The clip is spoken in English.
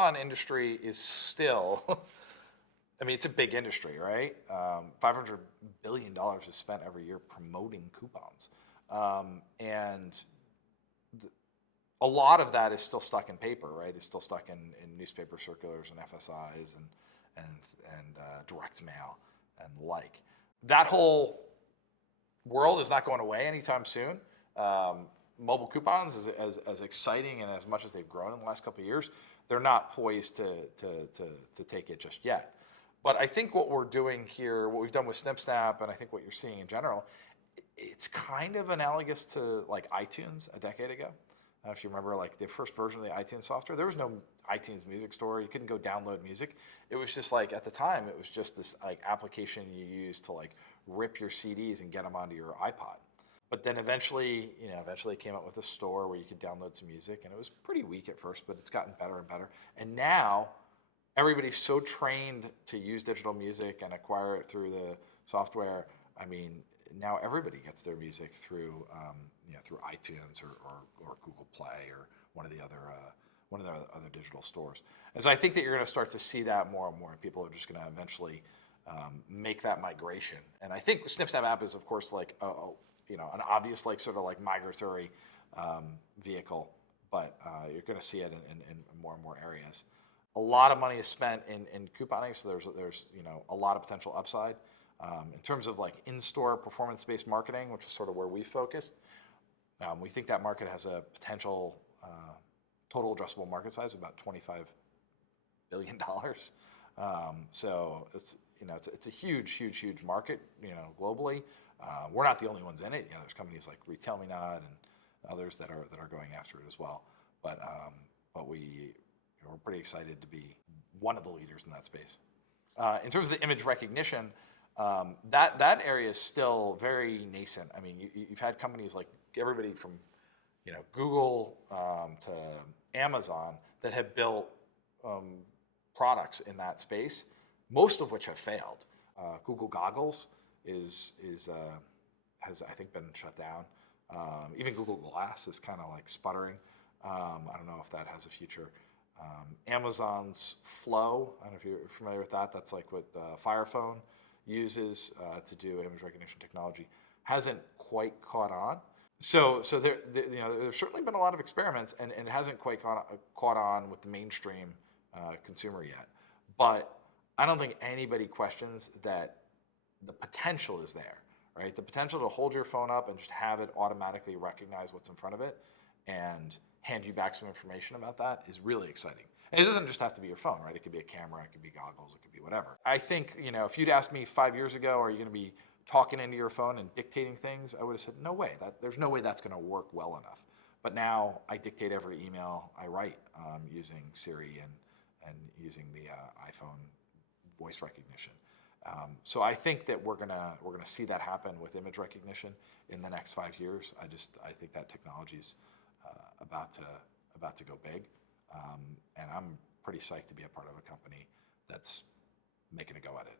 coupon industry is still, I mean, it's a big industry, right? $500 billion is spent every year promoting coupons. And a lot of that is still stuck in paper, right? It's still stuck in newspaper circulars and FSIs and direct mail and the like. That whole world is not going away anytime soon. Mobile coupons, as exciting and as much as they've grown in the last couple of years, they're not poised to take it just yet. But I think what we're doing here, what we've done with SnipSnap, and I think what you're seeing in general, it's kind of analogous to like iTunes a decade ago. If you remember, like the first version of the iTunes software, there was no iTunes music store. You couldn't go download music. It was just like, at the time, it was just this like application you used to like rip your CDs and get them onto your iPod. But then eventually it came up with a store where you could download some music, and it was pretty weak at first, but it's gotten better and better. And now everybody's so trained to use digital music and acquire it through the software. I mean, now everybody gets their music through through iTunes or Google Play or one of the other digital stores. And so I think that you're going to start to see that more and more. People are just going to eventually make that migration. And I think SnipSnap app is, of course, like an obvious like sort of like migratory vehicle, but you're going to see it in more and more areas. A lot of money is spent in couponing, so there's a lot of potential upside. In terms of like in-store performance-based marketing, which is sort of where we focused, we think that market has a potential total addressable market size of about $25 billion. So it's a huge market, globally. We're not the only ones in it. There's companies like RetailMeNot and others that are going after it as well. But we're pretty excited to be one of the leaders in that space. In terms of the image recognition, that area is still very nascent. I mean, you've had companies like everybody from Google to Amazon that have built products in that space, most of which have failed. Google Goggles has I think been shut down. Even Google Glass is kind of like sputtering. I don't know if that has a future. Amazon's Flow, I don't know if you're familiar with that. That's like what Fire Phone uses to do image recognition technology. Hasn't quite caught on. So there's certainly been a lot of experiments, and it hasn't quite caught on with the mainstream consumer yet. But I don't think anybody questions that the potential is there, right? The potential to hold your phone up and just have it automatically recognize what's in front of it and hand you back some information about that is really exciting. And it doesn't just have to be your phone, right? It could be a camera, it could be goggles, it could be whatever. I think, if you'd asked me 5 years ago, are you going to be talking into your phone and dictating things? I would have said, no way. There's no way that's going to work well enough. But now I dictate every email I write using Siri and using the iPhone voice recognition. So I think that we're gonna see that happen with image recognition in the next 5 years. I think that technology's about to go big, and I'm pretty psyched to be a part of a company that's making a go at it.